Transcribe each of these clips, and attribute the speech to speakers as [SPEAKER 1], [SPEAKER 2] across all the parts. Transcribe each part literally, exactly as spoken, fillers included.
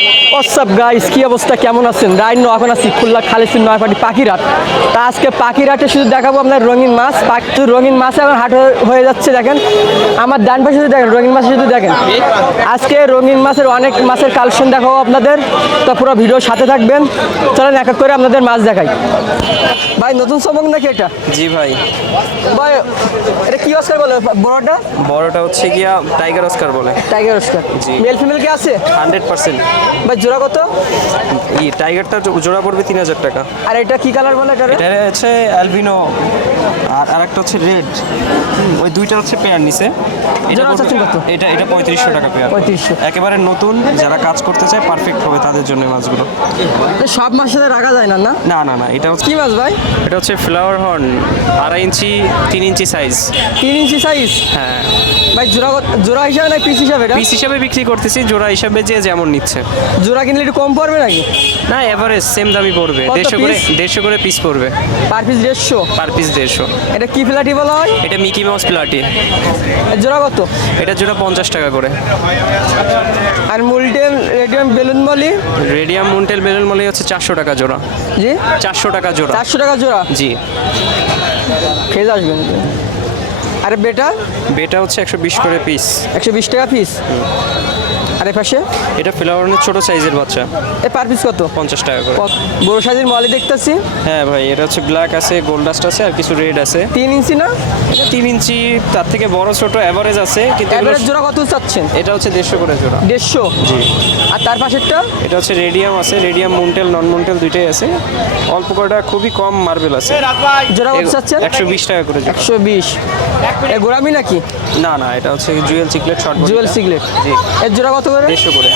[SPEAKER 1] WhatsApp guys, কি অবস্থা, কেমন আছেন? রাইট নো এখন আছি খুলনা খালিসিন নয়পাটি পাখিরহাট। তা আজকে পাখিরহাটে শুধু দেখাবো আপনার রঙিন মাছ। পাখি রঙিন মাছে আমার হাট হয়ে- হয়ে যাচ্ছে। দেখেন আমার ডান পাশে শুধু দেখেন রঙিন মাছ শুধু দেখেন। আজকে রঙিন মাছের অনেক মাছের কালেকশন দেখাবো আপনাদের, তো পুরো ভিডিওর সাথে থাকবেন। চলেন এক এক করে আপনাদের মাছ দেখাই। ভাই নতুন চমক নাকি এটা?
[SPEAKER 2] জি ভাই,
[SPEAKER 1] ভাই এটা কি অস্কার বলে বড়টা?
[SPEAKER 2] বড়টা হচ্ছে গিয়া টাইগার অস্কার বলে।
[SPEAKER 1] Tiger oscar.
[SPEAKER 2] জি।
[SPEAKER 1] মেল ফিমেল কি আছে?
[SPEAKER 2] Hundred percent.
[SPEAKER 1] ভাই জোড়া কত?
[SPEAKER 2] ই টাইগারটা জো- জোড়া পড়বে তিন হাজার টাকা।
[SPEAKER 1] আর এটা কি কালার বলে এটা?
[SPEAKER 2] এটা হচ্ছে অ্যালবিনো, আর আরেকটা হচ্ছে রেড। ওই দুইটা হচ্ছে পেয়ার নিছে। এটা
[SPEAKER 1] জোড়া
[SPEAKER 2] পড়বে-
[SPEAKER 1] চাচ্ছেন কত?
[SPEAKER 2] এটা এটা পঁয়ত্রিশশো টাকা পেয়ার।
[SPEAKER 1] পঁয়ত্রিশশো।
[SPEAKER 2] একেবারে নতুন, যারা কাজ করতে চায় পারফেক্ট হবে তাদের জন্য এই মাছগুলো।
[SPEAKER 1] সব মাছ সাথে রাখা যায় না না?
[SPEAKER 2] না না না, এটা হচ্ছে
[SPEAKER 1] কি মাছ ভাই?
[SPEAKER 2] এটা হচ্ছে ফ্লাওয়ার হর্ন, আড়াই ইঞ্চি তিন ইঞ্চি সাইজ।
[SPEAKER 1] তিন ইঞ্চি সাইজ।
[SPEAKER 2] হ্যাঁ,
[SPEAKER 1] ভাই জোড়া কত- জোড়া হিসাবে না পিস হিসাবে এটা?
[SPEAKER 2] পিস হিসাবে বিক্রি করতেছি, জোড়া হিসাবে যে যেমন নিচ্ছে।
[SPEAKER 1] জোড়া কিনলে একটু কম পড়বে নাকি?
[SPEAKER 2] না, এভারেজ সেম দামই পড়বে।
[SPEAKER 1] কত
[SPEAKER 2] দেড়শো করে
[SPEAKER 1] piece?
[SPEAKER 2] দেড়শো করে পিস পড়বে।
[SPEAKER 1] পার পিস দেড়শো।
[SPEAKER 2] পার পিস দেড়শো।
[SPEAKER 1] এটা কি ফ্ল্যাটি বলা হয়?
[SPEAKER 2] এটা মিকি মাউস প্লাটি।
[SPEAKER 1] এর জোড়া কত?
[SPEAKER 2] এটা জোড়া পঞ্চাশ টাকা করে।
[SPEAKER 1] আর মুলটেল রেডিয়াম বেলুন বলি?
[SPEAKER 2] রেডিয়াম মুন্টেল বেলুন মলে হচ্ছে চারশো টাকা জোড়া।
[SPEAKER 1] জি
[SPEAKER 2] চারশো টাকা জোড়া।
[SPEAKER 1] চারশো টাকা জোড়া।
[SPEAKER 2] জি।
[SPEAKER 1] খেয়ে আসবেন। আরে বেটা?
[SPEAKER 2] বেটা হচ্ছে একশো বিশ করে পিস।
[SPEAKER 1] একশো বিশ টাকা পিস। আর এ পাশে
[SPEAKER 2] এটা ফ্লাওয়ারের ছোট সাইজের বাচ্চা,
[SPEAKER 1] এ পার পিস কত?
[SPEAKER 2] পঞ্চাশ টাকা করে।
[SPEAKER 1] কত? বড় সাইজের মলি দেখতেছি।
[SPEAKER 2] হ্যাঁ ভাই, এটা হচ্ছে ব্ল্যাক আছে, গোল্ডাস্ট আছে, আর কিছু রেড আছে।
[SPEAKER 1] তিন ইঞ্চি না?
[SPEAKER 2] এটা তিন ইঞ্চি, তার থেকে বড় ছোট অ্যাভারেজ আছে, কিন্তু এগুলো-
[SPEAKER 1] এভারেজ জোড়া কত চাচ্ছেন?
[SPEAKER 2] এটা হচ্ছে দেড়শো করে জোড়া।
[SPEAKER 1] দেড়শো।
[SPEAKER 2] জি।
[SPEAKER 1] আর তার পাশেরটা?
[SPEAKER 2] এটা হচ্ছে রেডিয়াম আছে, রেডিয়াম মুন্টেল নন মুন্টেল দুইটাই আছে। অল্প কটা খুবই কম মার্বেল আছে।
[SPEAKER 1] জোড়া কত চাচ্ছেন?
[SPEAKER 2] একশো বিশ টাকা করে জোড়া।
[SPEAKER 1] একশো বিশ। এ গোড়ামি নাকি?
[SPEAKER 2] না না, এটা হচ্ছে jewel chiclet short.
[SPEAKER 1] Jewel chiclet.
[SPEAKER 2] জি।
[SPEAKER 1] এর জোড়া কত করে?
[SPEAKER 2] দেড়শো করে।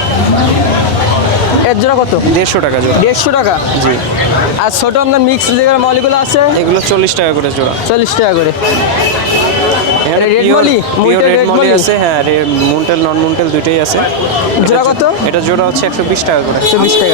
[SPEAKER 1] এর জোড়া কত?
[SPEAKER 2] দেড়শো টাকা জোড়া।
[SPEAKER 1] দেড়শো টাকা।
[SPEAKER 2] জি।
[SPEAKER 1] আর ছোট আপনার মিক্স যেগুলো মলিগুলো আছে
[SPEAKER 2] এগুলো চল্লিশ টাকা করে জোড়া।
[SPEAKER 1] চল্লিশ টাকা করে।
[SPEAKER 2] এখানে
[SPEAKER 1] red
[SPEAKER 2] পিওর
[SPEAKER 1] molly?
[SPEAKER 2] পিওর
[SPEAKER 1] মুন্টেল
[SPEAKER 2] রেড
[SPEAKER 1] red
[SPEAKER 2] মলি
[SPEAKER 1] molly?
[SPEAKER 2] আছে, হ্যাঁ মুন্টেল নন মুন্টেল দুইটাই আছে।
[SPEAKER 1] জোড়া
[SPEAKER 2] এটা-
[SPEAKER 1] কত?
[SPEAKER 2] এটা জোড়া হচ্ছে একশো বিশ টাকা করে।
[SPEAKER 1] চব্বিশ টাকা।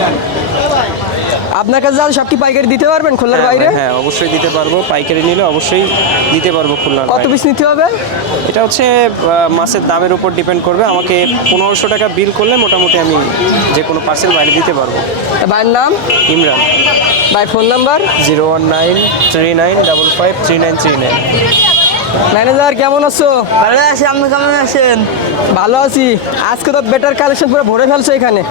[SPEAKER 1] আপনার কাছে যাও সব কি পাইকারি দিতে পারবেন খুলনার
[SPEAKER 2] হ্যাঁ
[SPEAKER 1] বাইরে?
[SPEAKER 2] ভাই, হ্যাঁ অবশ্যই দিতে পারবো। পাইকারি নিলে অবশ্যই দিতে পারবো খুলনার
[SPEAKER 1] কত
[SPEAKER 2] বাইরে।
[SPEAKER 1] পিস নিতে হবে?
[SPEAKER 2] এটা হচ্ছে আহ, মাছের দামের উপর ডিপেন্ড করবে। আমাকে পনেরোশো টাকা বিল করলে মোটামুটি আমি যে কোনো পার্সেল বাইরে দিতে পারবো।
[SPEAKER 1] ভাইয়ের নাম?
[SPEAKER 2] ইমরান।
[SPEAKER 1] ভাই phone number?
[SPEAKER 2] Zero one nine three nine double five three nine three nine.
[SPEAKER 1] Manager কেমন আছো?
[SPEAKER 3] ভালো আছি, আপনি কেমন আছেন?
[SPEAKER 1] ভালো আছি। আজকে তো বেটার কালেকশন পুরো ভরে ফেলছো এখানে।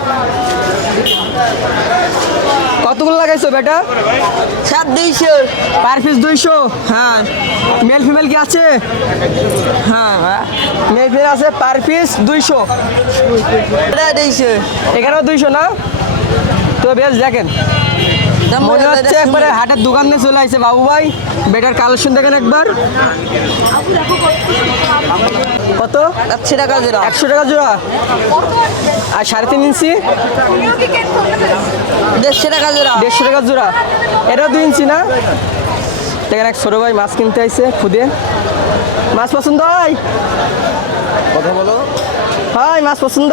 [SPEAKER 1] কতগুলো লাগাইছো বেটা?
[SPEAKER 3] সাত দুইশো।
[SPEAKER 1] পার পিস দুইশো।
[SPEAKER 3] হ্যাঁ
[SPEAKER 1] মেল ফিমেল কি আছে?
[SPEAKER 3] হ্যাঁ
[SPEAKER 1] মেল ফিমেল আছে, পার পিস দুইশো।
[SPEAKER 3] এটা দুইশো।
[SPEAKER 1] এখানেও দুইশো না? তো বেশ দেখেন, মনে হচ্ছে একবারে হাটের দোকান নিয়ে চলে আসছে বাবু ভাই। বেটার কালেকশন দেখেন একবার। কত?
[SPEAKER 3] একশো টাকা জোড়া।
[SPEAKER 1] একশো টাকা জোড়া। আর সাড়ে তিন ইঞ্চি?
[SPEAKER 3] দেড়শো টাকা জোড়া।
[SPEAKER 1] দেড়শো টাকা জোড়া। এটাও দুই ইঞ্চি না? দেখেন এক ছোটো ভাই মাছ কিনতে আইছে খুদে। মাছ পছন্দ হয়?
[SPEAKER 2] কথা বলো।
[SPEAKER 1] হয় মাছ পছন্দ?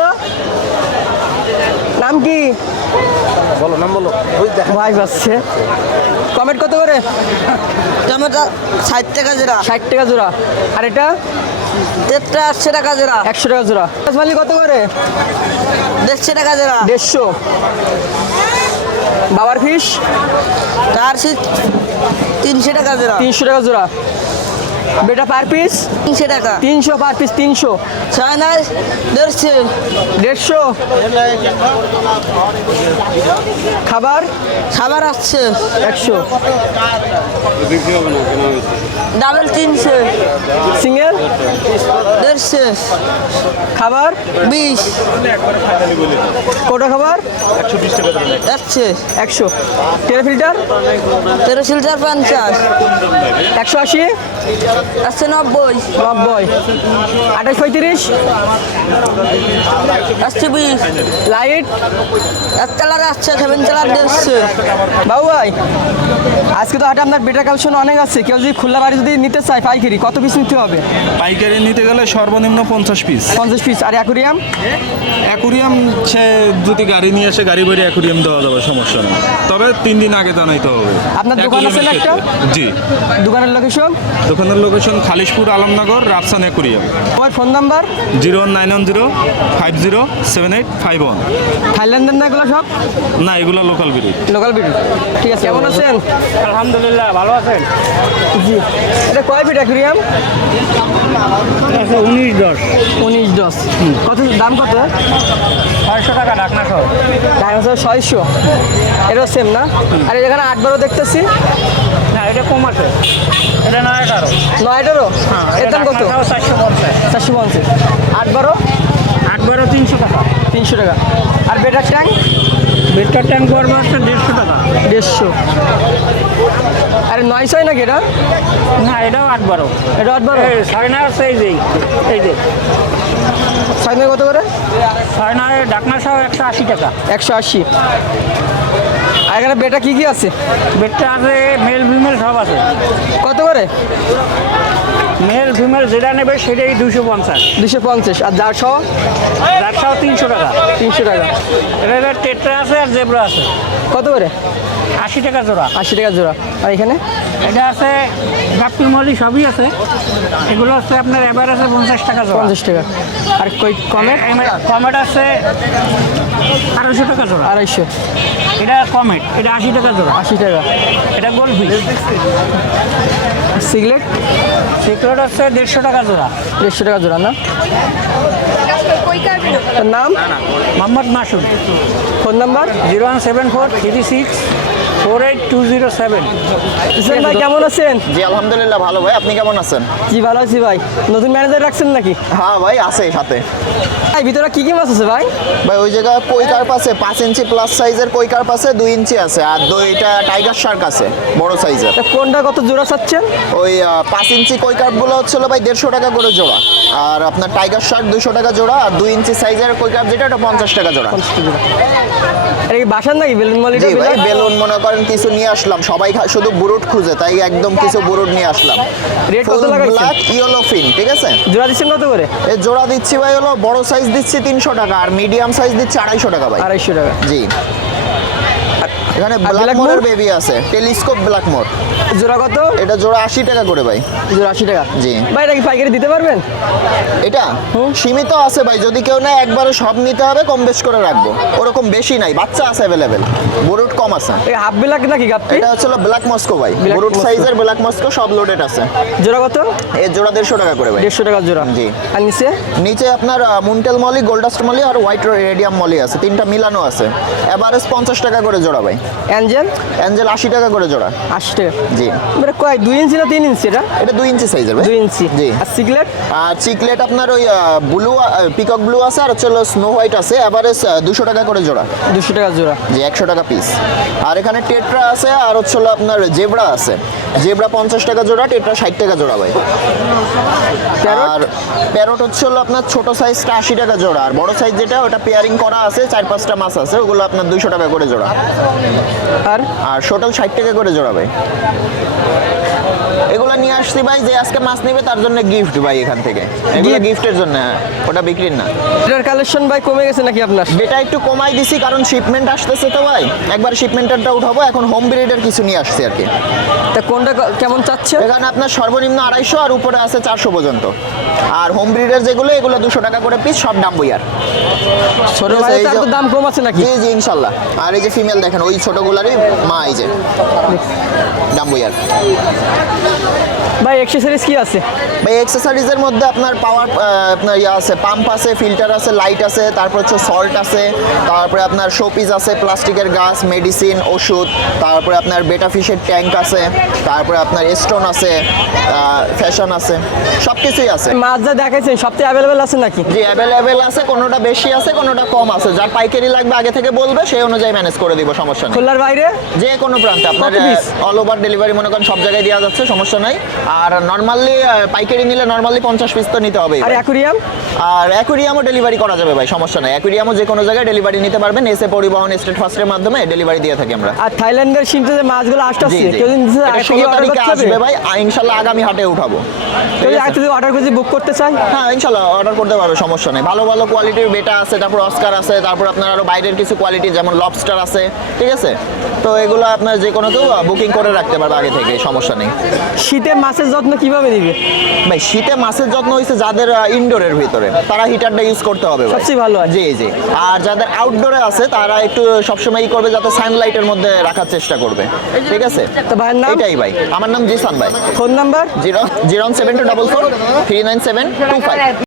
[SPEAKER 1] নাম কি?
[SPEAKER 2] বলো নাম বলো।
[SPEAKER 1] ভাই পাচ্ছে। কমেন্ট কত করে?
[SPEAKER 3] টমেটো ষাট টাকা জোড়া।
[SPEAKER 1] ষাট টাকা জোড়া। আর এটা?
[SPEAKER 3] তেরটা একশো টাকা জোড়া।
[SPEAKER 1] একশো টাকা জোড়া। মাছমালি কত করে?
[SPEAKER 3] দেড়শো টাকা জোড়া।
[SPEAKER 1] দেড়শো। বাবার ফিশ?
[SPEAKER 3] তার শীত তিনশো টাকা জোড়া।
[SPEAKER 1] তিনশো টাকা জোড়া। বেটা পার পিস?
[SPEAKER 3] তিনশো টাকা।
[SPEAKER 1] তিনশো পার পিস তিনশো।
[SPEAKER 3] ছয় নয় দেড়শো।
[SPEAKER 1] দেড়শো। খাবার?
[SPEAKER 3] খাবার আসছে
[SPEAKER 1] একশো।
[SPEAKER 3] ডাবল তিনশো।
[SPEAKER 1] সিঙ্গেল?
[SPEAKER 3] দেড়শো।
[SPEAKER 1] খাবার?
[SPEAKER 3] বিশ।
[SPEAKER 1] কোটা খাবার?
[SPEAKER 3] একশো।
[SPEAKER 1] একশো। তেরো ফিল্টার?
[SPEAKER 3] তেরো সিলটার পঞ্চাশ।
[SPEAKER 1] একশো আশি?
[SPEAKER 3] একশো নব্বই।
[SPEAKER 1] নব্বই। আঠাশ পঁয়ত্রিশ?
[SPEAKER 3] একশো বিশ।
[SPEAKER 1] লাইট?
[SPEAKER 3] এক কালার আসছে, সেভেন কালার দেড়শো।
[SPEAKER 1] বাবু ভাই আজকে তো হাটে আপনার বেটার কালেকশন অনেক আছে। কেউ যদি খুলনা বাড়ি যদি নিতে চায় পাইকারি কত পিস নিতে হবে?
[SPEAKER 4] পাইকারি নিতে গেলে সর্বনিম্ন পঞ্চাশ পিস।
[SPEAKER 1] পঞ্চাশ পিস। আর অ্যাকুরিয়াম?
[SPEAKER 4] অ্যাকুরিয়াম সে যদি গাড়ি নিয়ে এসে গাড়ি বাড়ি অ্যাকুরিয়াম দেওয়া যাবে, সমস্যা নেই, তবে তিন দিন আগে জানাইতে হবে।
[SPEAKER 1] আপনার দোকান আছে না একটা?
[SPEAKER 4] অ্যাকুরিয়ামের ক্ষেত্রে। জি।
[SPEAKER 1] দোকানের লোকেশন?
[SPEAKER 4] দোকানের লোকেশন খালিশপুর আলমনগর রাফসান অ্যাকুরিয়াম।
[SPEAKER 1] আমার phone number
[SPEAKER 4] zero one nine one zero five zero seven eight five one.
[SPEAKER 1] থাইল্যান্ডের না এগুলো সব
[SPEAKER 4] না, এগুলো লোকাল বিড়ি।
[SPEAKER 1] Local BD. ঠিক আছে, কেমন আছেন?
[SPEAKER 2] আলহামদুলিল্লাহ, ভালো আছেন?
[SPEAKER 1] জি। এটা কয় ফিট অ্যাকুরিয়াম?
[SPEAKER 2] উনিশ দশ
[SPEAKER 1] উনিশ দশ। কত দাম কত?
[SPEAKER 2] ছয়শো টাকা ঢাকনা সহ।
[SPEAKER 1] টাইম হচ্ছে ছয়শো। এটাও সেম না? আর এখানে আট বারো দেখতেছি।
[SPEAKER 2] না, এটা কম আছে, এটা নয় আঠারো।
[SPEAKER 1] নয়টারও এর দাম কত?
[SPEAKER 2] চারশো পঞ্চাশ।
[SPEAKER 1] চারশো পঞ্চাশ। আট বারো
[SPEAKER 2] আট বারো তিনশো টাকা।
[SPEAKER 1] তিনশো টাকা। আর বেটার ট্যাঙ্ক
[SPEAKER 2] বেডকার ট্যাঙ্ক পড়বে হচ্ছে দেড়শো টাকা।
[SPEAKER 1] দেড়শো। আরে নয় ছয় নাকি এটা?
[SPEAKER 2] না, এটাও আট বারো।
[SPEAKER 1] এটা আট বারো।
[SPEAKER 2] ছয় নয় আছে এই যে এই যে
[SPEAKER 1] ছয় নয় কত করে?
[SPEAKER 2] ছয় নয় ঢাকনা সহ একশো আশি টাকা।
[SPEAKER 1] একশো আশি। আর এখানে বেটা কি কি আছে?
[SPEAKER 2] বেডটা আছে মেল ফিমেল সব আছে।
[SPEAKER 1] কত করে?
[SPEAKER 2] মেল ফিমেল যেটা নেবে সেটাই দুশো পঞ্চাশ।
[SPEAKER 1] দুশো পঞ্চাশ। আর যার সহ
[SPEAKER 2] রাতটাও তিনশো টাকা।
[SPEAKER 1] তিনশো টাকা।
[SPEAKER 2] এটা টেট্রা আছে আর জেব্রা আছে।
[SPEAKER 1] কত করে?
[SPEAKER 2] আশি টাকা জোড়া।
[SPEAKER 1] আশি টাকা জোড়া। আর এখানে
[SPEAKER 2] এটা আছে গাপ্পি মলি সবই আছে। এগুলো হচ্ছে আপনার এবার আছে পঞ্চাশ টাকা জোড়া।
[SPEAKER 1] পঞ্চাশ টাকা। আর কই কমেট?
[SPEAKER 2] কমেট আছে আড়াইশো টাকা জোড়া।
[SPEAKER 1] আড়াইশো।
[SPEAKER 2] এটা কমেট, এটা আশি টাকা জোড়া।
[SPEAKER 1] আশি টাকা।
[SPEAKER 2] এটা গোলফিশ।
[SPEAKER 1] সিগলেট
[SPEAKER 2] সিক্রেট হচ্ছে দেড়শো টাকা জোড়া।
[SPEAKER 1] দেড়শো টাকা জোড়া না? তার নাম?
[SPEAKER 2] Mohammad Masud.
[SPEAKER 1] Phone number?
[SPEAKER 2] Zero one seven four three six four eight two zero seven.
[SPEAKER 1] Islam ভাই কেমন আছেন?
[SPEAKER 5] জি আলহামদুলিল্লাহ ভালো ভাই, আপনি কেমন আছেন?
[SPEAKER 1] জি ভালো আছি ভাই। নতুন ম্যানেজার রাখছেন নাকি?
[SPEAKER 5] হ্যাঁ ভাই আছে সাথে।
[SPEAKER 1] ভাই ভিতরে কি কি মাছ আছে ভাই?
[SPEAKER 5] ভাই ওই জায়গায় কই কার্প আছে, পাঁচ ইঞ্চি প্লাস সাইজের কই কার্প আছে, দুই ইঞ্চি আছে, আর দুইটা টাইগার শার্ক আছে বড় সাইজের।
[SPEAKER 1] তা কোনটা কত জোড়া চাচ্ছেন?
[SPEAKER 5] ওই আহ, পাঁচ ইঞ্চি কই কার্পগুলো হচ্ছিল ভাই দেড়শো টাকা করে জোড়া, আর আপনার টাইগার শার্ক দুশো টাকা জোড়া, আর দুই ইঞ্চি সাইজের কই কার্প যেটা ওটা পঞ্চাশ টাকা জোড়া।
[SPEAKER 1] এটা কি বাসার নাকি বেলুন মলিটা?
[SPEAKER 5] জি ভাই বেলুন মনে করেন কিছু নিয়ে আসলাম, সবাই খা- শুধু বুরুট খুঁজে, তাই একদম কিছু বুরুট নিয়ে আসলাম।
[SPEAKER 1] রেট কত লাগাইছেন?
[SPEAKER 5] ব্ল্যাক ইয়েলো ফিন, ঠিক আছে।
[SPEAKER 1] জোড়া দিচ্ছেন কত করে?
[SPEAKER 5] এই জোড়া দিচ্ছি ভাই হলো বড় সাইজ দিচ্ছি তিনশো টাকা, আর মিডিয়াম সাইজ দিচ্ছি আড়াইশো টাকা ভাই।
[SPEAKER 1] আড়াইশো টাকা।
[SPEAKER 5] জি। এখানে
[SPEAKER 1] আর
[SPEAKER 5] ব্ল্যাক
[SPEAKER 1] black
[SPEAKER 5] মোরের
[SPEAKER 1] more?
[SPEAKER 5] বেবি আছে, টেলিস্কোপ ব্ল্যাক মোর।
[SPEAKER 1] জোড়া কত?
[SPEAKER 5] এটা জোড়া আশি টাকা করে ভাই।
[SPEAKER 1] জোড়া আশি টাকা।
[SPEAKER 5] জি।
[SPEAKER 1] ভাই এটা কি পাইকারি দিতে পারবেন?
[SPEAKER 5] এটা সীমিত আছে ভাই, যদি কেউ নেয় একবারে সব নিতে হবে, কম বেশ করে রাখবো, ওরকম বেশি নাই, বাচ্চা আছে অ্যাভেলেবেল, বুরুট কম আছে।
[SPEAKER 1] এই হাফ বিলাক নাকি গাপ্পি?
[SPEAKER 5] এটা হচ্ছে ব্ল্যাক মস্কো ভাই,
[SPEAKER 1] Black
[SPEAKER 5] বুরুট
[SPEAKER 1] Moscow।
[SPEAKER 5] সাইজের ব্ল্যাক মস্কো সব লোডেড আছে।
[SPEAKER 1] জোড়া কত?
[SPEAKER 5] এর জোড়া দেড়শো টাকা করে ভাই।
[SPEAKER 1] দেড়শো টাকা জোড়া।
[SPEAKER 5] জি।
[SPEAKER 1] আর নিচে?
[SPEAKER 5] নিচে আপনার আহ, মুন্টেল মলি, গোল্ডাস্ট মলি আর হোয়াইট রেডিয়াম মলি আছে, তিনটা মিলানো আছে, এভারেজ পঞ্চাশ টাকা করে জোড়া ভাই।
[SPEAKER 1] অ্যাঞ্জেল?
[SPEAKER 5] অ্যাঞ্জেল আশি টাকা করে জোড়া।
[SPEAKER 1] আশি টাকা।
[SPEAKER 5] জি।
[SPEAKER 1] মানে কয় দুই ইঞ্চি না তিন ইঞ্চি এটা?
[SPEAKER 5] এটা দুই ইঞ্চি সাইজের ভাই।
[SPEAKER 1] দুই ইঞ্চি।
[SPEAKER 5] জি।
[SPEAKER 1] আর সিগলেট?
[SPEAKER 5] আর চিকলেট আপনার ওই ব্লু পিকক ব্লু আছে, আর হচ্ছে স্নো হোয়াইট আছে, এভারেজ দুশো টাকা করে জোড়া।
[SPEAKER 1] দুশো টাকা জোড়া।
[SPEAKER 5] জি একশো টাকা পিস। আর এখানে টেট্রা আছে, আর হচ্ছে হলো আপনার জেব্রা আছে, জেব্রা পঞ্চাশ টাকা জোড়া, টেট্রা ষাট টাকা জোড়া ভাই।
[SPEAKER 1] প্যারট?
[SPEAKER 5] আর প্যারট হচ্ছে হলো আপনার ছোট সাইজটা আশি টাকা জোড়া, আর বড় সাইজ যেটা ওটা পেয়ারিং করা আছে, চার পাঁচটা মাছ আছে, ওগুলো আপনার দুইশো টাকা করে জোড়া।
[SPEAKER 1] আর
[SPEAKER 5] আর টোটাল ষাট টাকা করে জোড়া ভাই। এগুলো নিয়ে আসছি ভাই, যে আজকে মাছ নেবে তার জন্য গিফট ভাই এখান থেকে, এগুলো
[SPEAKER 1] Gift?
[SPEAKER 5] গিফটের জন্য, হ্যাঁ, ওটা বিক্রির না।
[SPEAKER 1] এটার কালেকশন ভাই কমে গেছে নাকি আপনার?
[SPEAKER 5] বেটা একটু কমাই দিছি কারণ শিপমেন্ট আসতেছে তো ভাই, একবার শিপমেন্টটা উঠাবো, এখন হোম ব্রিডের কিছু নিয়ে আসছি আর কি।
[SPEAKER 1] তা কোনটা ক- কেমন চাচ্ছেন?
[SPEAKER 5] এখানে আপনার সর্বনিম্ন আড়াইশো আর উপরে আছে চারশো পর্যন্ত, আর হোম ব্রিডের যেগুলো এগুলো দুশো টাকা করে পিস, সব দাম বই আর।
[SPEAKER 1] ছোট
[SPEAKER 5] ঠিক আছে,
[SPEAKER 1] ভাই
[SPEAKER 5] এই
[SPEAKER 1] তার
[SPEAKER 5] যে-
[SPEAKER 1] তো দাম কম আছে নাকি?
[SPEAKER 5] জি জি ইনশাল্লাহ। আর এই যে ফিমেল দেখেন ওই ছোটগুলারই মা, এই যে দাম বই আর।
[SPEAKER 1] ভাই এক্সেসরিজ কি আছে?
[SPEAKER 5] ভাই এক্সেসরিজের মধ্যে আপনার পাওয়ার আপনার ইয়ে আছে, পাম্প আছে, ফিল্টার আছে, লাইট আছে, তারপর হচ্ছে সল্ট আছে, তারপরে আপনার শোপিস আছে, প্লাস্টিকের গাছ, মেডিসিন, ওষুধ, তারপরে আপনার বেটা ফিশের ট্যাঙ্ক আছে, তারপরে আপনার স্টোন আছে, ফ্যাশন আছে, সব কিছুই আছে।
[SPEAKER 1] মাছ যা দেখাইছেন সবথেকে অ্যাভেলেবেল আছে নাকি?
[SPEAKER 5] জি অ্যাভেলেবেল আছে, কোনোটা বেশি আছে, কোনোটা কম আছে, যার পাইকারি লাগবে আগে থেকে বলবে, সেই অনুযায়ী ম্যানেজ করে দিব, সমস্যা নেই।
[SPEAKER 1] খুলনার বাইরে?
[SPEAKER 5] যে কোনো প্রান্তে আপনার
[SPEAKER 1] কত piece?
[SPEAKER 5] অল ওভার ডেলিভারি মনে করেন সব জায়গায় দেওয়া যাচ্ছে, সমস্যা নাই। আর নর্মালি পাইকারি পাইকারি নিলে নর্মালি পঞ্চাশ পিস তো নিতে হবে
[SPEAKER 1] আর অ্যাকুরিয়াম?
[SPEAKER 5] আর অ্যাকুরিয়ামও ডেলিভারি করা যাবে ভাই, সমস্যা নাই। অ্যাকুরিয়ামও যে কোনো জায়গায় ডেলিভারি নিতে পারবেন, এসে পরিবহন স্টেট ফার্স্টের মাধ্যমে ডেলিভারি দিয়ে থাকি আমরা।
[SPEAKER 1] আর থাইল্যান্ডের সিমতে যে মাছগুলো
[SPEAKER 5] জি
[SPEAKER 1] আসতেছে,
[SPEAKER 5] জি
[SPEAKER 1] কেউ যদি
[SPEAKER 5] এটা
[SPEAKER 1] আগে
[SPEAKER 5] ষোলো
[SPEAKER 1] অর্ডার
[SPEAKER 5] তারিখে
[SPEAKER 1] করতে হবে?
[SPEAKER 5] আসবে ভাই, আ- ইনশাল্লাহ আগামী হাটে উঠাবো।
[SPEAKER 1] কেউ যদি আগে থেকে অর্ডার করে যদি বুক করতে চায়?
[SPEAKER 5] হ্যাঁ ইনশাল্লাহ অর্ডার করতে পারবে, সমস্যা নেই। ভালো ভালো কোয়ালিটির বেটা আছে, তারপর অস্কার আছে, তারপর আপনার আরো বাইরের কিছু কোয়ালিটি যেমন লবস্টার আছে, ঠিক আছে? তো এগুলো আপনার যে কোনো কেউ বুকিং করে রাখতে পারবে আগে থেকে, সমস্যা নেই।
[SPEAKER 1] শীতে মাছের যত্ন কিভাবে নিবে?
[SPEAKER 5] ভাই শীতে মাছের যত্ন হয়েছে যাদের ইনডোরের ভিতরে, তারা হিটারটা ইউজ করতে হবে ভাই।
[SPEAKER 1] সবচেয়ে ভালো হয়।
[SPEAKER 5] জি জি। আর যাদের আউটডোরে আছে তারা একটু সবসময় ই করবে যাতে সানলাইটের মধ্যে রাখার চেষ্টা করবে, ঠিক আছে?
[SPEAKER 1] তো ভাইয়ের নাম?
[SPEAKER 5] এটাই ভাই, আমার নাম জিসান ভাই।
[SPEAKER 1] Phone number?
[SPEAKER 5] Zero zero seven two double four three nine seven two five.